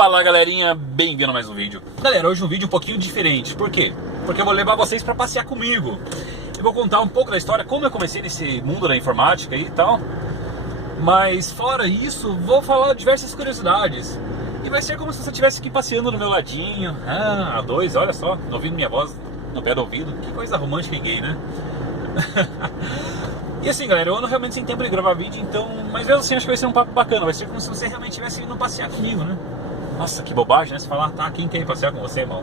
Fala galerinha, bem-vindo a mais um vídeo. Galera, hoje um vídeo um pouquinho diferente. Por quê? Porque eu vou levar vocês pra passear comigo. Eu vou contar um pouco da história, como eu comecei nesse mundo da informática e tal. Mas fora isso, vou falar diversas curiosidades. E vai ser como se você estivesse aqui passeando no meu ladinho. A dois, olha só, ouvindo minha voz no pé do ouvido. Que coisa romântica e gay, né? E assim, galera, eu ando realmente sem tempo de gravar vídeo, então... Mas mesmo assim, acho que vai ser um papo bacana. Vai ser como se você realmente estivesse indo passear comigo, né? Nossa, que bobagem, né? Você falar, tá, quem quer ir passear com você, irmão?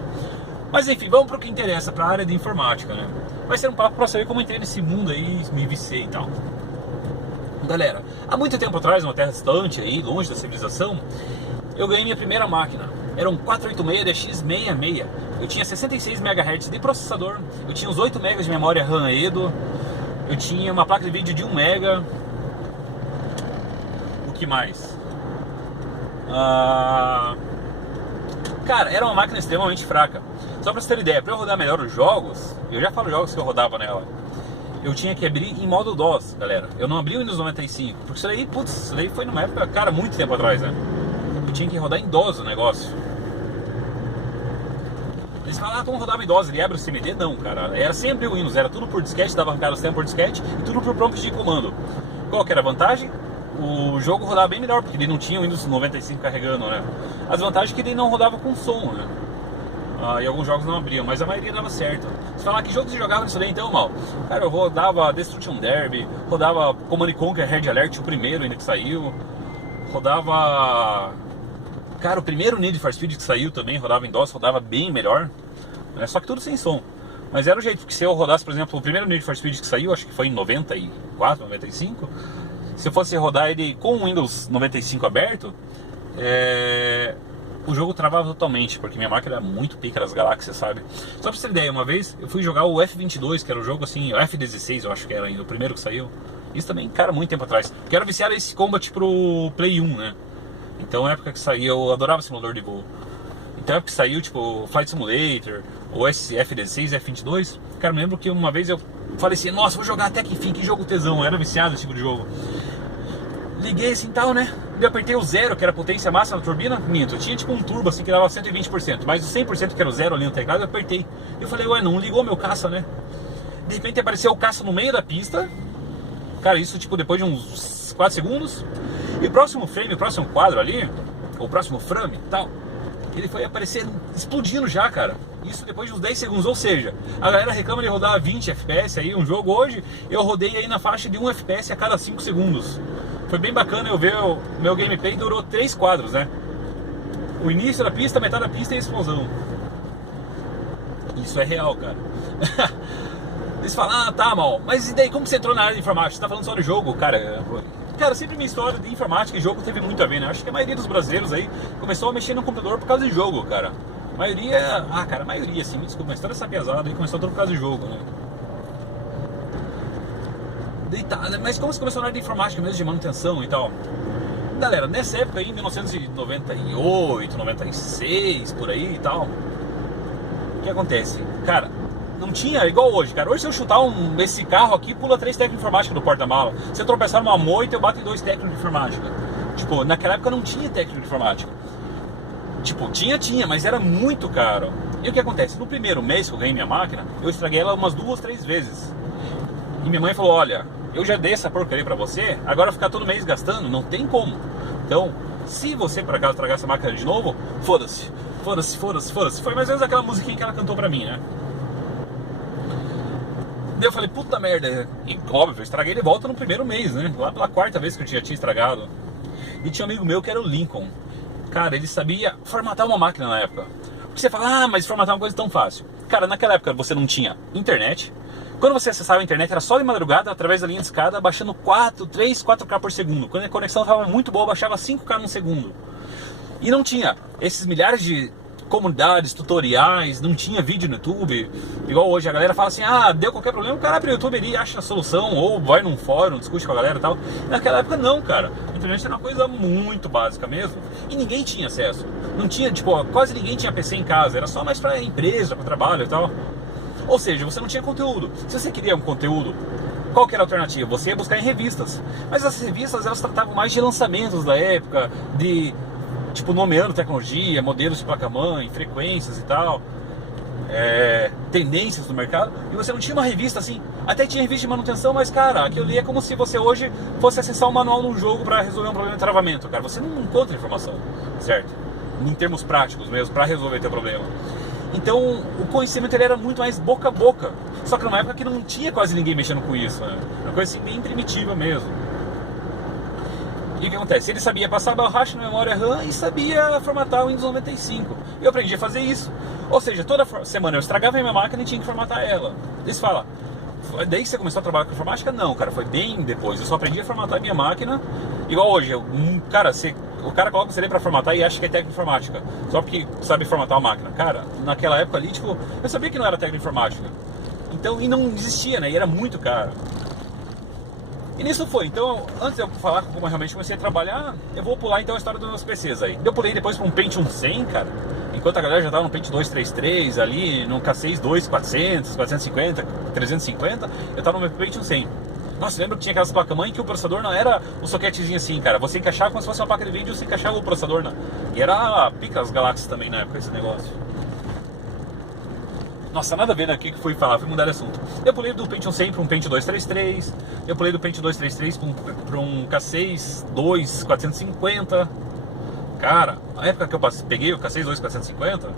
Mas enfim, vamos pro que interessa, pra área de informática, né? Vai ser um papo pra saber como entrei nesse mundo aí, me viciei e tal. Galera, há muito tempo atrás, numa terra distante aí, longe da civilização, eu ganhei minha primeira máquina. Era um 486DX66. Eu tinha 66 MHz de processador, eu tinha uns 8 MB de memória RAM Edo, eu tinha uma placa de vídeo de 1 MB. O que mais? Cara, era uma máquina extremamente fraca. Só pra você ter ideia, pra eu rodar melhor os jogos, eu já falo jogos que eu rodava nela, eu tinha que abrir em modo DOS, galera. Eu não abri o Windows 95, porque isso daí, putz, isso daí foi numa época, cara, muito tempo atrás, né? Eu tinha que rodar em DOS o negócio. Eles falam, como rodava em DOS, ele abre o CMD? Não, cara, era sempre o Windows, era tudo por disquete, dava arrancada o sistema por disquete e tudo por prompt de comando. Qual que era a vantagem? O jogo rodava bem melhor, porque ele não tinha o Windows 95 carregando, né? As vantagens é que ele não rodava com som, né? E alguns jogos não abriam, mas a maioria dava certo. Se falar que jogos você jogava nisso daí, então, mal. Cara, eu rodava Destruction Derby, rodava Command & Conquer Red Alert, o primeiro ainda que saiu. Rodava... Cara, o primeiro Need for Speed que saiu também, rodava em DOS, rodava bem melhor. Só que tudo sem som. Mas era o jeito, porque se eu rodasse, por exemplo, o primeiro Need for Speed que saiu, acho que foi em 94, 95... Se eu fosse rodar ele com o Windows 95 aberto, o jogo travava totalmente, porque minha máquina era muito pica das galáxias, sabe? Só pra você ter ideia, uma vez eu fui jogar o F22, que era o jogo assim, o F16 eu acho que era ainda, o primeiro que saiu. Isso também, cara, muito tempo atrás. Porque era viciado esse Combat pro Play 1, né? Então na época que saiu, eu adorava simulador de voo. Então na época que saiu, tipo, Flight Simulator, o F16, F22, cara, me lembro que uma vez eu falei assim, nossa, vou jogar até que enfim, que jogo tesão, eu era viciado nesse tipo de jogo. Liguei assim tal, né? Eu apertei o 0, que era a potência máxima da turbina, minto, eu tinha tipo um turbo assim que dava 120%, mas o 100% que era o 0 ali no teclado, eu apertei. Eu falei, ué, não ligou meu caça, né? De repente apareceu o caça no meio da pista, cara, isso tipo depois de uns 4 segundos, e o próximo frame, o próximo quadro ali, o próximo frame e tal, ele foi aparecer explodindo já, cara. Isso depois de uns 10 segundos, ou seja, a galera reclama de rodar 20 FPS aí, um jogo hoje, eu rodei aí na faixa de 1 FPS a cada 5 segundos. Foi bem bacana eu ver, o meu gameplay durou 3 quadros, né? O início da pista, metade da pista e a explosão. Isso é real, cara. Eles falam, tá, mal, mas e daí, como você entrou na área de informática? Você tá falando só do jogo, cara? Cara, sempre minha história de informática e jogo teve muito a ver, né? Acho que a maioria dos brasileiros aí começou a mexer no computador por causa de jogo, cara. A maioria, cara, a maioria, assim, me desculpa, mas toda essa pesada aí começou tudo por causa de jogo, né? Mas como você começou na área de informática mesmo, de manutenção e tal? Galera, nessa época aí, em 1998, 96, por aí e tal, o que acontece? Cara, não tinha, igual hoje, cara. Hoje se eu chutar esse carro aqui, pula 3 técnicos de informática no porta-mala. Se eu tropeçar numa moita, eu bato em 2 técnicos de informática. Tipo, naquela época não tinha técnico de informática. Tipo, tinha, mas era muito caro. E o que acontece? No primeiro mês que eu ganhei minha máquina, eu estraguei ela umas 2, 3 vezes. E minha mãe falou, olha, eu já dei essa porcaria pra você, agora ficar todo mês gastando, não tem como. Então, se você por acaso estragar essa máquina de novo, foda-se. Foda-se, foda-se, foda-se. Foi mais ou menos aquela musiquinha que ela cantou pra mim, né? Daí eu falei, puta merda. E óbvio, eu estraguei de volta no primeiro mês, né? Lá pela 4ª vez que eu já tinha estragado. E tinha um amigo meu que era o Lincoln. Cara, ele sabia formatar uma máquina na época. Porque você fala, mas formatar uma coisa tão fácil. Cara, naquela época você não tinha internet. Quando você acessava a internet era só de madrugada, através da linha de escada, baixando 3, 4K por segundo. Quando a conexão estava muito boa, baixava 5K num segundo. E não tinha esses milhares de comunidades, tutoriais, não tinha vídeo no YouTube. Igual hoje, a galera fala assim, deu qualquer problema, o cara abre o YouTube ali e acha a solução, ou vai num fórum, discute com a galera e tal. Naquela época não, cara. A internet era uma coisa muito básica mesmo. E ninguém tinha acesso. Não tinha, tipo, quase ninguém tinha PC em casa. Era só mais pra empresa, pra trabalho e tal. Ou seja, você não tinha conteúdo. Se você queria um conteúdo, qual que era a alternativa? Você ia buscar em revistas. Mas as revistas, elas tratavam mais de lançamentos da época, de tipo, nomeando tecnologia, modelos de placa-mãe, frequências e tal, tendências do mercado, e você não tinha uma revista assim. Até tinha revista de manutenção, mas cara, aquilo ali é como se você hoje fosse acessar um manual num jogo para resolver um problema de travamento, cara. Você não encontra informação, certo? Em termos práticos mesmo, para resolver teu problema. Então o conhecimento ele era muito mais boca a boca, só que numa época que não tinha quase ninguém mexendo com isso, né? Uma coisa assim bem primitiva mesmo. E o que acontece? Ele sabia passar borracha na memória RAM e sabia formatar o Windows 95. Eu aprendi a fazer isso. Ou seja, toda semana eu estragava a minha máquina e tinha que formatar ela. Eles falam, daí que você começou a trabalhar com informática? Não, cara, foi bem depois. Eu só aprendi a formatar a minha máquina. Igual hoje, cara, o cara coloca o CD pra formatar e acha que é técnica informática, só porque sabe formatar a máquina. Cara, naquela época ali, tipo, eu sabia que não era técnica informática. Então, e não existia, né? E era muito caro. E nisso foi. Então, antes de eu falar como eu realmente comecei a trabalhar, eu vou pular então a história dos meus PCs aí. Eu pulei depois para um Pentium 100, cara. Enquanto a galera já tava no Pentium 233 ali, no K6 2400, 450, 350, eu tava no meu Pentium 100. Nossa, lembra que tinha aquelas placas-mãe que o processador não era o soquetezinho assim, cara. Você encaixava como se fosse uma placa de vídeo, você encaixava o processador e era pica as galáxias também na época esse negócio. Nossa, nada a ver daqui que fui falar, fui mudar de assunto. Eu pulei do Pentium 100 para um Pentium 233, eu pulei do Pentium 233 para um K6 2450. Cara, a época que eu peguei o K6 2450,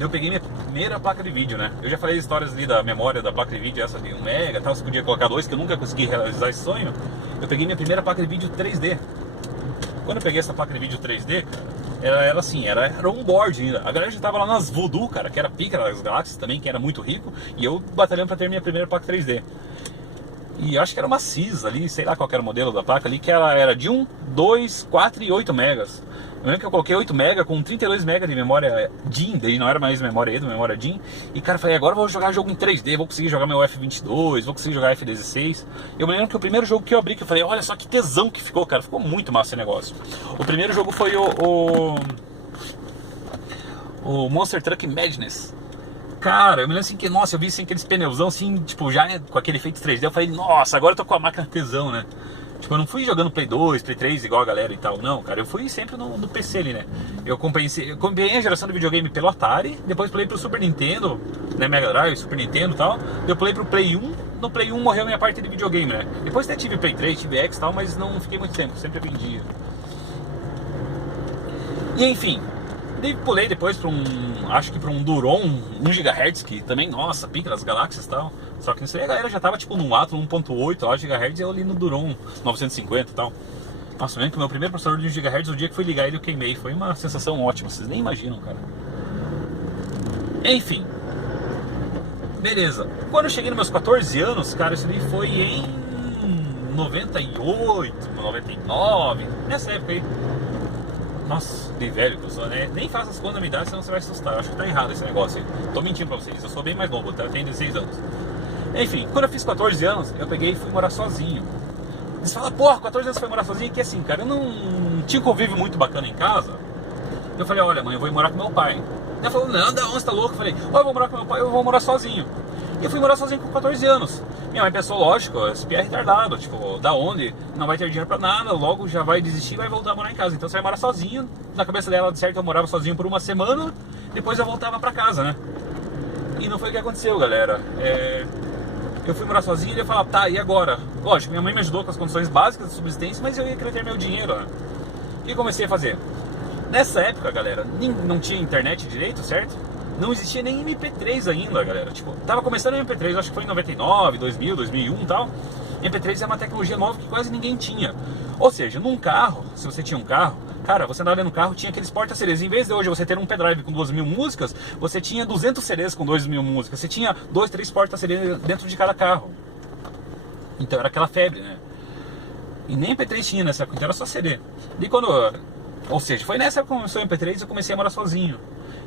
eu peguei minha primeira placa de vídeo, né? Eu já falei histórias ali da memória da placa de vídeo, essa de 1 mega, tal, você podia colocar 2, que eu nunca consegui realizar esse sonho. Eu peguei minha primeira placa de vídeo 3D. Quando eu peguei essa placa de vídeo 3D, cara, era assim, era um board ainda. A galera já tava lá nas Voodoo, cara, que era pica das galáxias também, que era muito rico, e eu batalhando pra ter minha primeira placa 3D. E acho que era uma CIS ali, sei lá qual era o modelo da placa ali, que ela era de 1, 2, 4 e 8 megas. Eu lembro que eu coloquei 8 MB com 32 MB de memória DIN, daí não era mais memória EDO, memória DIN. E cara, falei, agora eu vou jogar jogo em 3D, vou conseguir jogar meu F22, vou conseguir jogar F16. Eu me lembro que o primeiro jogo que eu abri, que eu falei, olha só que tesão que ficou, cara, ficou muito massa esse negócio. O primeiro jogo foi o Monster Truck Madness. Cara, eu me lembro assim que, nossa, eu vi assim aqueles pneuzão assim, tipo, já com aquele efeito 3D, eu falei, nossa, agora eu tô com a máquina tesão, né? Tipo, eu não fui jogando Play 2, Play 3 igual a galera e tal, não, cara, eu fui sempre no PC ali, né? Eu acompanhei a geração do videogame pelo Atari, depois pulei pro Super Nintendo, né, Mega Drive, Super Nintendo e tal, eu pulei pro Play 1, no Play 1 morreu minha parte de videogame, né? Depois até tive Play 3, tive X e tal, mas não fiquei muito tempo, sempre vendia. E enfim, pulei depois para acho que para um Duron 1 GHz, que também, nossa, pica das galáxias e tal. Só que isso aí a galera já tava tipo no Atom 1.8 GHz e eu ali no Duron 950 e tal. Nossa, eu lembro que o meu primeiro processador de 1 GHz, o dia que fui ligar ele eu queimei. Foi uma sensação ótima, vocês nem imaginam, cara. Enfim. Beleza. Quando eu cheguei nos meus 14 anos, cara, isso ali foi em 98, 99, nessa época aí. Nossa, de velho que eu sou, né? Nem faça as contas da minha idade, senão você vai assustar. Eu acho que tá errado esse negócio aí. Tô mentindo pra vocês, eu sou bem mais novo, eu tenho 16 anos. Enfim, quando eu fiz 14 anos, eu peguei e fui morar sozinho. Eles falam, porra, 14 anos foi morar sozinho? Que assim, cara, eu não tinha um convívio muito bacana em casa. Eu falei, olha mãe, eu vou ir morar com meu pai. Ela falou, não, da onde você tá louco? Eu falei, eu vou morar com meu pai, eu vou morar sozinho. E eu fui morar sozinho com 14 anos. Minha mãe pensou, lógico, esse pia é retardado, tipo, da onde? Não vai ter dinheiro pra nada, logo já vai desistir e vai voltar a morar em casa. Então você vai morar sozinho. Na cabeça dela, de certo, eu morava sozinho por uma semana, depois eu voltava pra casa, né? E não foi o que aconteceu, galera. Eu fui morar sozinho e ia falar, tá, e agora? Lógico, minha mãe me ajudou com as condições básicas de subsistência, mas eu ia querer ter meu dinheiro, né? O que eu comecei a fazer? Nessa época, galera, não tinha internet direito, certo? Não existia nem MP3 ainda, galera. Tipo, tava começando o MP3, acho que foi em 99, 2000, 2001 e tal. MP3 é uma tecnologia nova que quase ninguém tinha. Ou seja, num carro, se você tinha um carro, cara, você andava no carro, tinha aqueles porta-CDs. Em vez de hoje você ter um pendrive com 2.000 músicas, você tinha 200 CDs com 2.000 músicas. Você tinha 2, 3 porta-CDs dentro de cada carro. Então era aquela febre, né? E nem MP3 tinha nessa época, então era só CD. E quando... Ou seja, foi nessa época que começou o MP3 e eu comecei a morar sozinho.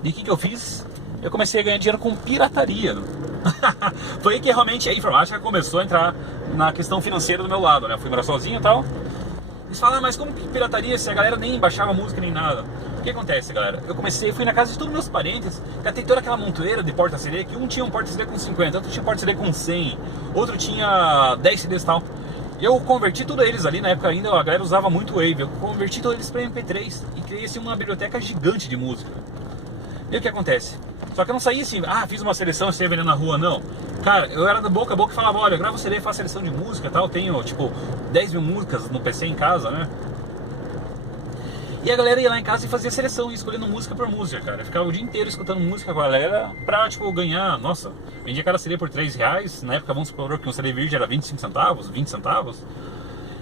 E o que eu fiz? Eu comecei a ganhar dinheiro com pirataria. Foi aí que realmente a informática começou a entrar na questão financeira do meu lado, né? Eu fui morar sozinho e tal. Eles falaram, mas como que pirataria se a galera nem baixava música nem nada? O que acontece, galera? Eu fui na casa de todos meus parentes, já tem toda aquela montoeira de porta-CD, que um tinha um porta-CD com 50, outro tinha um porta-CD com 100, outro tinha 10 CDs e tal. Eu converti tudo eles ali, na época ainda a galera usava muito Wave, eu converti todos eles para MP3 e criei assim uma biblioteca gigante de música. E o que acontece? Só que eu não saía assim, fiz uma seleção e saía vendendo na rua, não. Cara, eu era da boca a boca e falava, olha, eu gravo CD, faço seleção de música e tal, tenho tipo 10 mil músicas no PC em casa, né? E a galera ia lá em casa e fazia seleção, escolhendo música por música, cara. Eu ficava o dia inteiro escutando música com a galera pra, tipo, ganhar, nossa, vendia cada CD por R$3, na época vamos supor que um CD virgem era 25 centavos, 20 centavos.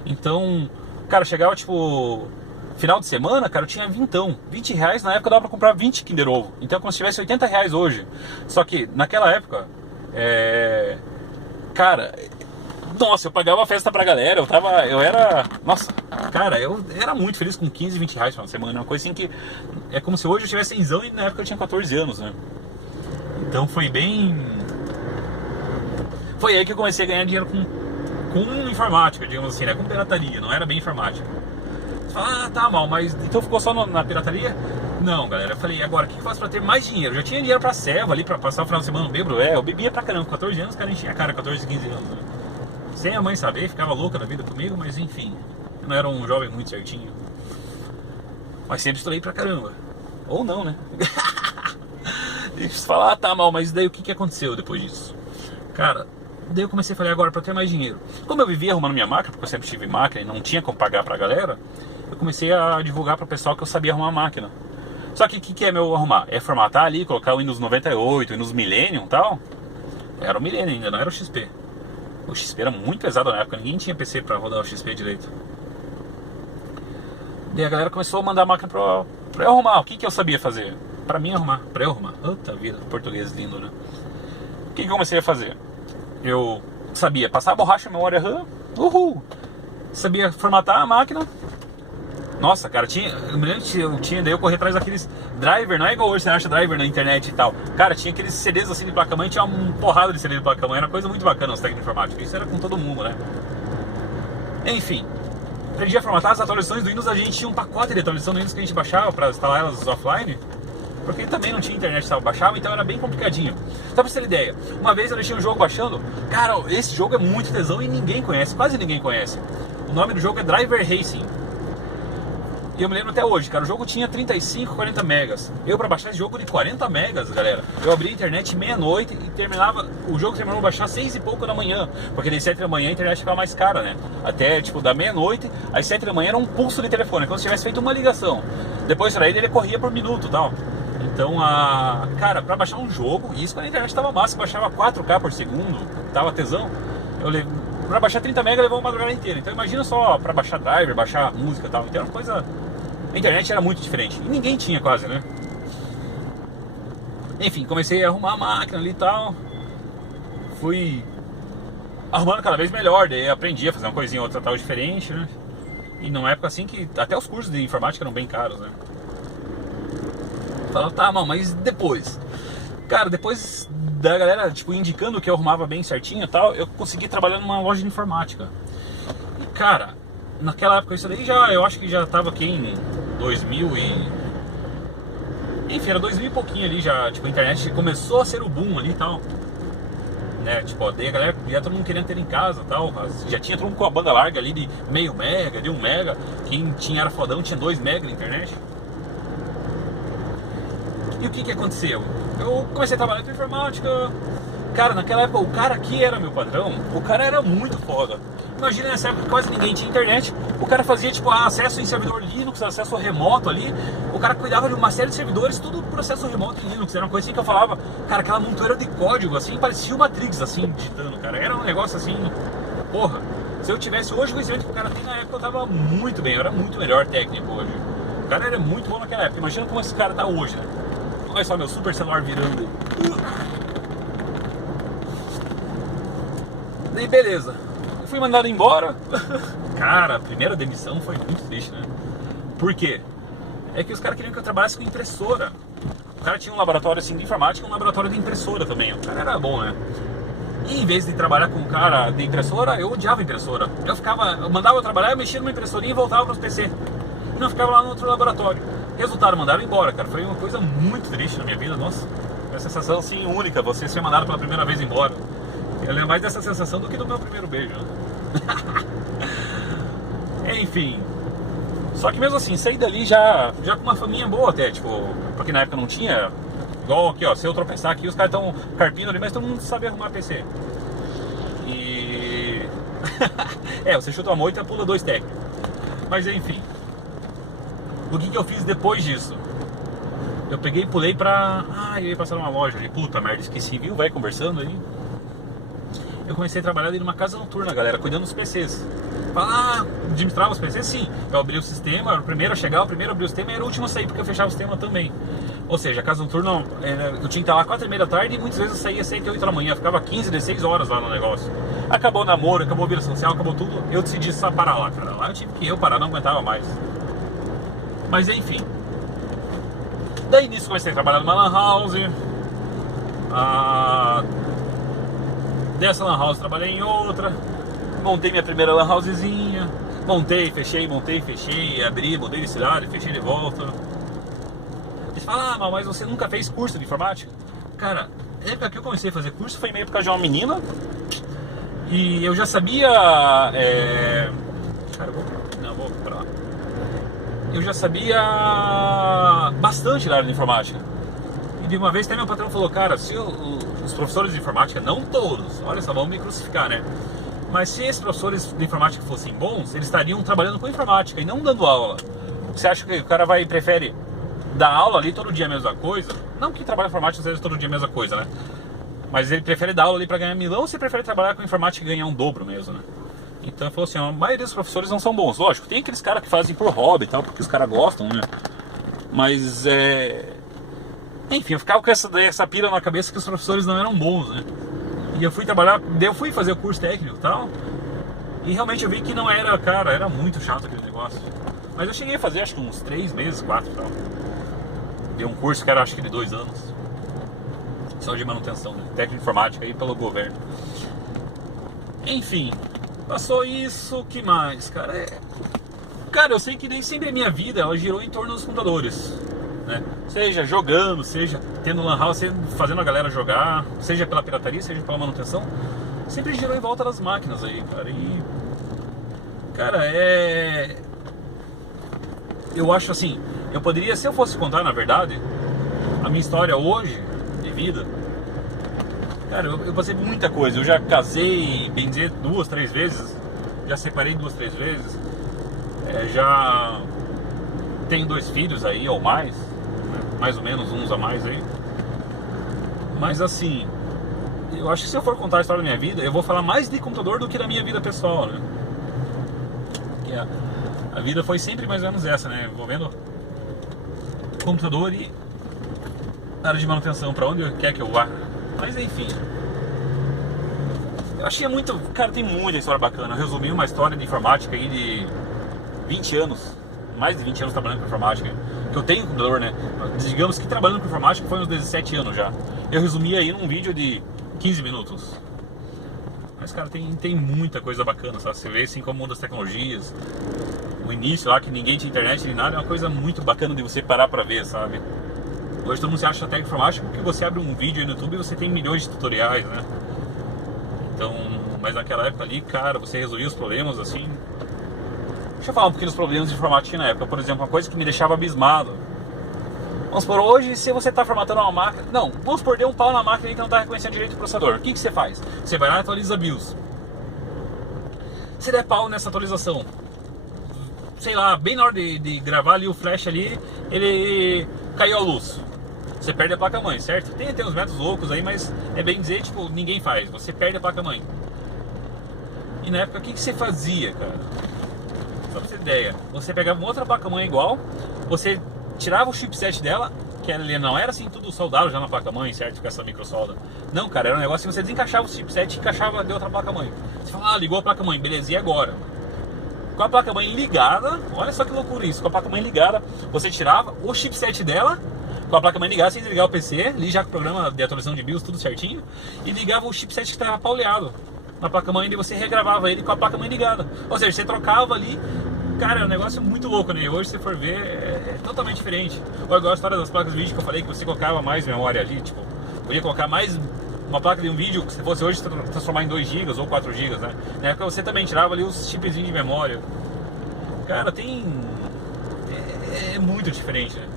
Então, cara, chegava, tipo, final de semana, cara, eu tinha R$20, na época dava pra comprar 20 Kinder Ovo. Então, como se tivesse R$80 hoje. Só que, naquela época, cara... Nossa, eu pagava festa pra galera, eu era, nossa, cara, eu era muito feliz com 15, R$20 por semana, uma coisa assim que é como se hoje eu tivesse 100 e na época eu tinha 14 anos, né? Então foi aí que eu comecei a ganhar dinheiro com informática, digamos assim, né? Com pirataria, não era bem informática. Você fala, tá mal, mas então ficou só na pirataria? Não, galera, eu falei, agora, o que eu faço pra ter mais dinheiro? Eu já tinha dinheiro pra serva ali, pra passar o final de semana no bêbado, eu bebia pra caramba, com 14 anos, cara, enchia a cara, 14, 15 anos, né? Sem a mãe saber, ficava louca da vida comigo, mas enfim, eu não era um jovem muito certinho. Mas sempre estudei pra caramba. Ou não, né? E você fala, tá mal, mas daí o que aconteceu depois disso? Cara, daí eu comecei a falar, agora pra ter mais dinheiro. Como eu vivia arrumando minha máquina, porque eu sempre tive máquina e não tinha como pagar pra galera, eu comecei a divulgar pro pessoal que eu sabia arrumar a máquina. Só que o que é meu arrumar? É formatar ali, colocar o Windows 98, Windows Millennium e tal. Era o Millennium ainda, não era o XP. O XP era muito pesado na época, ninguém tinha PC pra rodar o XP direito. Daí a galera começou a mandar a máquina pra eu arrumar. O que eu sabia fazer? Pra mim arrumar, pra eu arrumar. Puta vida, português lindo, né? O que eu comecei a fazer? Eu sabia passar a borracha, memória RAM, sabia formatar a máquina. Nossa, cara, daí eu corri atrás daqueles driver, não é igual hoje você acha driver na internet e tal. Cara, tinha aqueles CDs assim de placa-mãe, tinha uma porrada de CD de placa-mãe, era coisa muito bacana os técnicos informáticos, isso era com todo mundo, né? Enfim, aprendi a formatar as atualizações do Windows, a gente tinha um pacote de atualização do Windows que a gente baixava para instalar elas offline, porque também não tinha internet que baixava, então era bem complicadinho. Só pra você ter ideia, uma vez eu deixei um jogo baixando, cara, esse jogo é muito tesão e ninguém conhece, quase ninguém conhece. O nome do jogo é Driver Racing. E eu me lembro até hoje, cara, o jogo tinha 35, 40 megas. Eu, pra baixar esse jogo de 40 megas, galera, eu abri a internet meia-noite e o jogo terminou a baixar 6 e pouco da manhã. Porque de 7 da manhã a internet ficava mais cara, né? Até, tipo, da meia-noite, às 7 da manhã era um pulso de telefone, como se tivesse feito uma ligação. Depois pra ele corria por minuto e tal. Então, cara, pra baixar um jogo, isso quando a internet tava massa, baixava 4K por segundo, tava tesão, pra baixar 30 mega levou uma madrugada inteira. Então imagina só pra baixar driver, baixar música e tal. Então era uma coisa... A internet era muito diferente. E ninguém tinha quase, né? Enfim, comecei a arrumar a máquina ali e tal. Fui arrumando cada vez melhor. Daí aprendi a fazer uma coisinha ou outra tal diferente, né? E numa época assim que até os cursos de informática eram bem caros, né? Falava, tá, mas depois... Cara, depois da galera, tipo, indicando que eu arrumava bem certinho e tal, eu consegui trabalhar numa loja de informática. E, cara, naquela época isso daí eu acho que já tava aqui em 2000 e... Enfim, era 2000 e pouquinho ali já, tipo, a internet começou a ser o boom ali e tal. Né, tipo, daí a galera, já todo mundo querendo ter em casa e tal, já tinha todo mundo com a banda larga ali de meio mega, de 1 mega, quem tinha era fodão, tinha 2 mega na internet. E o que aconteceu? Eu comecei a trabalhar com informática. Cara, naquela época, o cara que era meu padrão, o cara era muito foda. Imagina nessa época que quase ninguém tinha internet. O cara fazia, tipo, acesso em servidor Linux, acesso remoto ali. O cara cuidava de uma série de servidores, tudo processo remoto em Linux. Era uma coisa assim que eu falava, cara, aquela montoeira de código, assim, parecia o Matrix, assim, digitando, cara. Era um negócio assim, porra. Se eu tivesse hoje o conhecimento que o cara tem na época, eu tava muito bem, eu era muito melhor técnico hoje. O cara era muito bom naquela época. Imagina como esse cara tá hoje, né? Olha só meu super celular virando. Daí beleza, eu fui mandado embora. Cara, a primeira demissão foi muito triste, né? Por quê? É que os caras queriam que eu trabalhasse com impressora. O cara tinha um laboratório assim de informática e um laboratório de impressora também. O cara era bom, né? E em vez de trabalhar com um cara de impressora, eu odiava impressora. Eu mandava eu trabalhar, eu mexia numa impressorinha e voltava para os PC. E não ficava lá no outro laboratório. Resultado, mandaram embora, cara. Foi uma coisa muito triste na minha vida, nossa. Uma sensação assim única, você ser mandado pela primeira vez embora. Eu lembro mais dessa sensação do que do meu primeiro beijo, né? Enfim. Só que mesmo assim, saí dali já com uma faminha boa até, tipo, porque na época não tinha. Igual aqui, ó, se eu tropeçar aqui, os caras estão carpindo ali, mas todo mundo sabe arrumar PC. E. Você chuta uma moita e pula 2 técnicos. Mas enfim. O que eu fiz depois disso? Eu peguei e pulei pra. Eu ia passar numa loja ali, puta merda, esqueci, viu? Vai conversando aí. Eu comecei a trabalhar ali numa casa noturna, galera, cuidando dos PCs. Administrava os PCs? Sim. Eu abri o sistema, era o primeiro a chegar, o primeiro a abrir o sistema e era o último a sair, porque eu fechava o sistema também. Ou seja, a casa noturna, eu tinha que estar lá 4h30 da tarde e muitas vezes eu saía às 7, 8 da manhã. Eu ficava 15, 16 horas lá no negócio. Acabou o namoro, acabou a vida social, acabou tudo. Eu decidi só parar lá, cara. Lá eu tive que parar, não aguentava mais. Mas enfim. Daí nisso comecei a trabalhar numa lan house. Dessa lan house trabalhei em outra. Montei minha primeira lan housezinha. Montei, fechei, abri, mudei de cidade, fechei de volta. Eles falam, mas você nunca fez curso de informática? Cara, a época que eu comecei a fazer curso foi meio por causa de uma menina. E eu já sabia. Cara, vou pra lá. Eu já sabia bastante da área de informática. E de uma vez até meu patrão falou, cara, se os professores de informática, não todos, olha só, vão me crucificar, né? Mas se esses professores de informática fossem bons, eles estariam trabalhando com informática e não dando aula. Você acha que o cara prefere dar aula ali todo dia a mesma coisa? Não que trabalho em informática seja todo dia a mesma coisa, né? Mas ele prefere dar aula ali para ganhar milão ou você prefere trabalhar com informática e ganhar um dobro mesmo, né? Então ele falou assim, a maioria dos professores não são bons. Lógico, tem aqueles caras que fazem por hobby e tal, porque os caras gostam, né? Mas enfim, eu ficava com essa pira na cabeça que os professores não eram bons, né? E eu fui trabalhar, eu fui fazer o curso técnico e tal. E realmente eu vi que não era, cara, era muito chato aquele negócio. Mas eu cheguei a fazer acho que uns 3 meses, 4 e tal. Dei um curso que era acho que de 2 anos. Só de manutenção, né? Técnico de informática aí pelo governo. Enfim, passou isso, que mais, cara? Cara, eu sei que nem sempre a minha vida ela girou em torno dos computadores, né? Seja jogando, seja tendo lan house, fazendo a galera jogar, seja pela pirataria, seja pela manutenção, sempre girou em volta das máquinas aí, cara. E, cara, eu acho assim, eu poderia, se eu fosse contar na verdade a minha história hoje de vida, cara, eu passei por muita coisa. Eu já casei, bem dizer, 2, 3 vezes, já separei 2, 3 vezes, já tenho 2 filhos aí ou mais, né? Mais ou menos uns a mais aí. Mas assim, eu acho que se eu for contar a história da minha vida, eu vou falar mais de computador do que da minha vida pessoal, né? Porque a vida foi sempre mais ou menos essa, né? Envolvendo computador e área de manutenção, pra onde quer que eu vá. Mas enfim, eu achei muito... Cara, tem muita história bacana. Eu resumi uma história de informática aí de 20 anos, mais de 20 anos trabalhando com informática. Que eu tenho computador, né? Digamos que trabalhando com informática foi uns 17 anos já. Eu resumi aí num vídeo de 15 minutos. Mas, cara, tem muita coisa bacana, sabe? Você vê assim como muda as tecnologias. O início lá, que ninguém tinha internet nem nada, é uma coisa muito bacana de você parar pra ver, sabe? Hoje todo mundo se acha técnico informático porque você abre um vídeo aí no YouTube e você tem milhões de tutoriais, né? Então, mas naquela época ali, cara, você resolvia os problemas assim. Deixa eu falar um pouquinho dos problemas de informática na época. Por exemplo, uma coisa que me deixava abismado. Vamos supor, hoje, se você está formatando uma máquina... Não, vamos supor, deu um pau na máquina e não está reconhecendo direito o processador. O que você faz? Você vai lá e atualiza a BIOS. Se der pau nessa atualização, sei lá, bem na hora de gravar ali o flash ali, ele caiu a luz. Você perde a placa-mãe, certo? Tem uns métodos loucos aí, mas é bem dizer, tipo, ninguém faz. Você perde a placa-mãe. E na época, o que você fazia, cara? Só pra você ter ideia, você pegava uma outra placa-mãe igual, você tirava o chipset dela, que ele não era assim tudo soldado já na placa-mãe, certo? Com essa microsolda. Não, cara, era um negócio que você desencaixava o chipset e encaixava de outra placa-mãe. Você fala, ligou a placa-mãe, beleza, e agora? Com a placa-mãe ligada, olha só que loucura isso, com a placa-mãe ligada, você tirava o chipset dela, com a placa-mãe ligada, sem desligar o PC, ali já com o programa de atualização de BIOS, tudo certinho, e ligava o chipset que estava pauleado na placa-mãe e você regravava ele com a placa-mãe ligada. Ou seja, você trocava ali. Cara, é um negócio muito louco, né? Hoje, se for ver, é totalmente diferente. Ou igual a história das placas de vídeo que eu falei, que você colocava mais memória ali, tipo, podia colocar mais uma placa de um vídeo que se fosse hoje transformar em 2 GB ou 4 GB, né? Na época você também tirava ali os chipzinhos de memória. Cara, é muito diferente, né?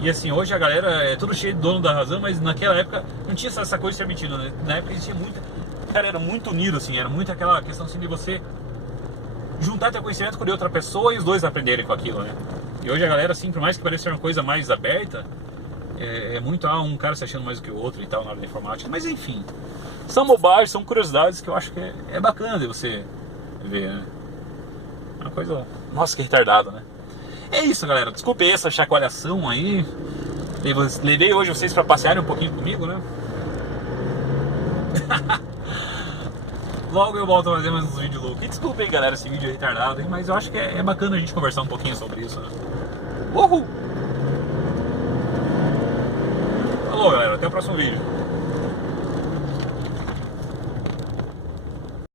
E assim, hoje a galera é tudo cheio de dono da razão, mas naquela época não tinha essa coisa de ser metido, né? Na época existia muita... Cara, era muito unido, assim, era muito aquela questão assim de você juntar teu conhecimento com o de outra pessoa e os dois aprenderem com aquilo, né? E hoje a galera, assim, por mais que pareça ser uma coisa mais aberta, é muito um cara se achando mais do que o outro e tal na área da informática. Mas enfim, são bobagens, são curiosidades que eu acho que é bacana de você ver, né? Uma coisa... Nossa, que retardado, né? É isso, galera. Desculpe essa chacoalhação aí. Levei hoje vocês pra passearem um pouquinho comigo, né? Logo eu volto a fazer mais uns vídeos loucos. E desculpa aí, galera, esse vídeo é retardado, hein? Mas eu acho que é bacana a gente conversar um pouquinho sobre isso, né? Uhul! Falou, galera. Até o próximo vídeo.